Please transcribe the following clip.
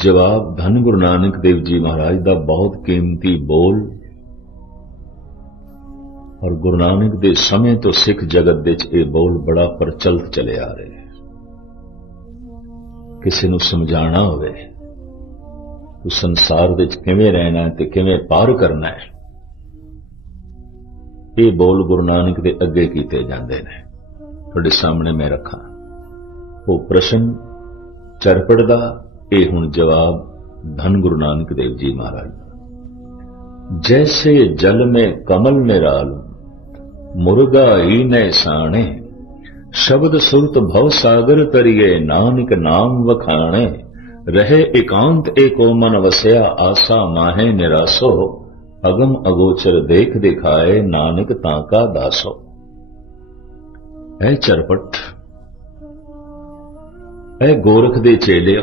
ਜਵਾਬ ਧੰਨ ਗੁਰੂ ਨਾਨਕ ਦੇਵ ਜੀ ਮਹਾਰਾਜ ਦਾ ਬਹੁਤ ਕੀਮਤੀ ਬੋਲ। ਔਰ ਗੁਰੂ ਨਾਨਕ ਦੇ ਸਮੇਂ ਤੋਂ ਸਿੱਖ ਜਗਤ ਦੇ ਵਿੱਚ ਇਹ ਬੋਲ ਬੜਾ ਪ੍ਰਚਲਿਤ ਚਲੇ ਆ ਰਿਹਾ ਹੈ। ਕਿਸੇ ਨੂੰ ਸਮਝਾਣਾ ਹੋਵੇ ਕਿ ਸੰਸਾਰ ਵਿੱਚ ਕਿਵੇਂ ਰਹਿਣਾ ਹੈ ਤੇ ਕਿਵੇਂ ਪਾਰ ਕਰਨਾ ਹੈ, ਇਹ ਬੋਲ ਗੁਰੂ ਨਾਨਕ ਦੇ ਅੱਗੇ ਕੀਤੇ ਜਾਂਦੇ ਨੇ। ਤੁਹਾਡੇ ਸਾਹਮਣੇ ਮੈਂ ਰੱਖਾਂ। ਉਹ ਪ੍ਰਸ਼ਨ ਚਰਪੜ ਦਾ ਇਹ ਹੁਣ ਜਵਾਬ ਧੰਨ ਗੁਰੂ ਨਾਨਕ ਦੇਵ ਜੀ ਮਹਾਰਾਜ। ਜੈਸੇ ਜਲ ਮੇ ਕਮਲ ਨਿਰਾਲ, ਮੁਰਗਾ ਹੀ ਨੇ ਸਾਣੇ, ਸ਼ਬਦ ਸੁਰਤ ਭਵ ਸਾਗਰ ਤਰੀਏ, ਨਾਨਕ ਨਾਮ ਵਖਾਣੇ, ਰਹੇ ਇਕਾਂਤ ਏਕੋ ਮਨ ਵਸਿਆ, ਆਸਾ ਮਾਹੇ ਨਿਰਾਸੋ, ਅਗਮ ਅਗੋਚਰ ਦੇਖ ਦਿਖਾਏ, ਨਾਨਕ ਤਾਂ ਕਾ ਦਾਸੋ। ਐ ਚਰਪਟ, ਐ ਗੋਰਖ ਦੇ ਚੇਲਿਓ